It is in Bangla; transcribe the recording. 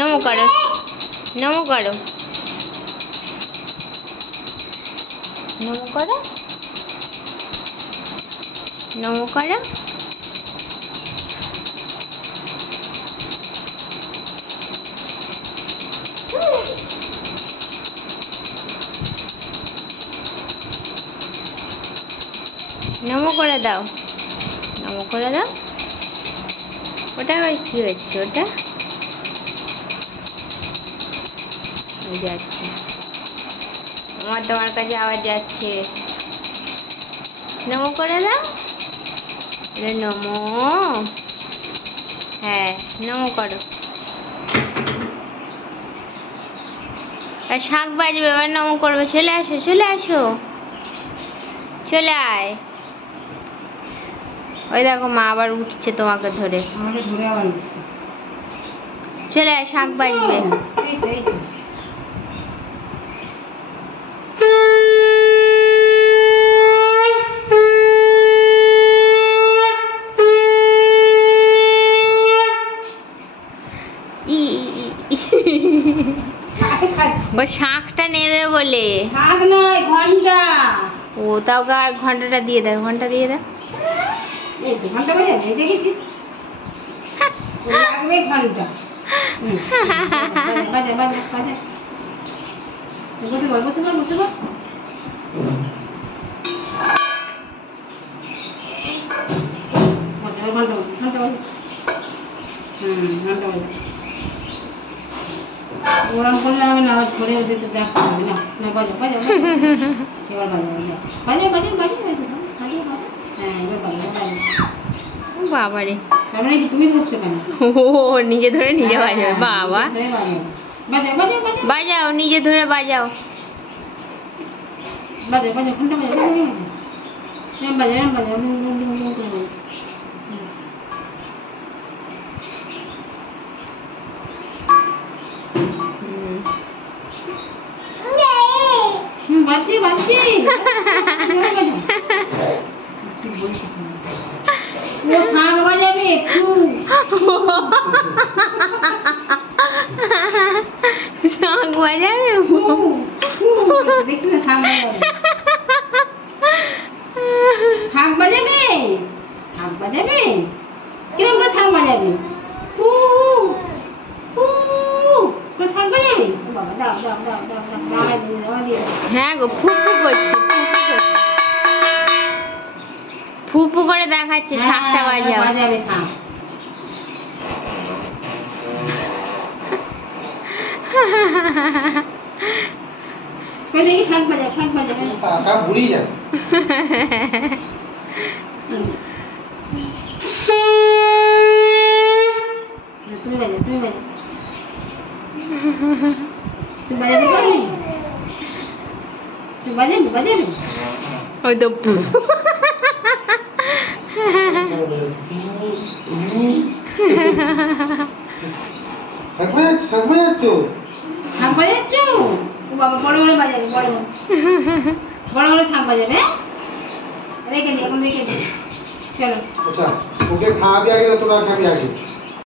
নমো করো, নমো করো, নমো করো, নমো করো। নমো করে দাও, নমো করে দাও। ওটা আবার কি হচ্ছে? ওটা যাচ্ছে, আমার তোমার কাছে আওয়াজ যাচ্ছে। নমো করে দাও, নমো। হ্যাঁ, নমো করো। আর শাঁখ বাজবে, এবার নমো করবে। চলে আসো, চলে আসো, চলে আয়। ওই দেখো মা আবার উঠছে তোমাকে ধরে, আমাকে ধরে আবার উঠছে। চলে আয়, শাঁখ বাজবে। ও শাঁখটা নেবে বলে। শাঁখ নয়, ঘন্টা। ও তাও আর ঘন্টাটা দিয়ে দাও, ঘন্টা দিয়ে দাও। এই তো ঘন্টা বাজাবে, এই দেখেছিস? ওই লাগবে ঘন্টা। বাজা বাজা বাজা। বসে বল, বসে বল, বসে বল। ঘন্টা বাজা, ঘন্টা বাজা। ঘন্টা বাজা। ওরম করলে হবে না, আবার ঘরে ওদের তো দেখতে হবে না। না বাজা বাজা বাজা। এবার বাজা বাজা বাজা বাজা বাজা বাজা বাজা। হ্যাঁ, এবার বাজা বাজা। বাবারে, তার মানে কি তুমি বকছো কেন? ও নিজে ধরে নিজে বাজাবে। বাবা, বাজা বাজা বাজা বাজাও, নিজে ধরে বাজাও। বাজা বাজা, ঘন্টা বাজা বাজা বাজা বাজা বাজা। বাজছে বাজছে। ও শাঁখ বাজাবে। শাঁখ বাজাবে, দেখি না, শাঁখ বাজাবে। শাঁখ বাজাবে, শাঁখ বাজাবে। কিরকম করে শাঁখ বাজাবে? হু হু করে শাঁখ বাজাবে। বাবা দাও দাও দাও দাও দাও, দাও দিয়ে। হ্যাঁ গো, ফুপু করছে, ফুপু করছে, ফুপু করে দেখাচ্ছে শাঁখটা বাজাও। বাজাবে শাঁখ। দেখি শাঁখ বাজা, শাঁখ বাজাবে। পাকা বুড়ি যায়। তুমি বাজা, তুমি বাজা। তুই বাজাতে পারবি? তুই বাজাবি, বাজাবি। ওই তো শাঁখ বাজাচ্ছ? শাঁখ বাজাচ্ছ? ও বাবা, বড় বড় বাজাবে, বড় বড় বড় বড় শাঁখ বাজাবে। রেখে দি, এখন রেখে দি। চলো। আচ্ছা, ওকে খাওয়াবি আগে না তোরা খাবি আগে?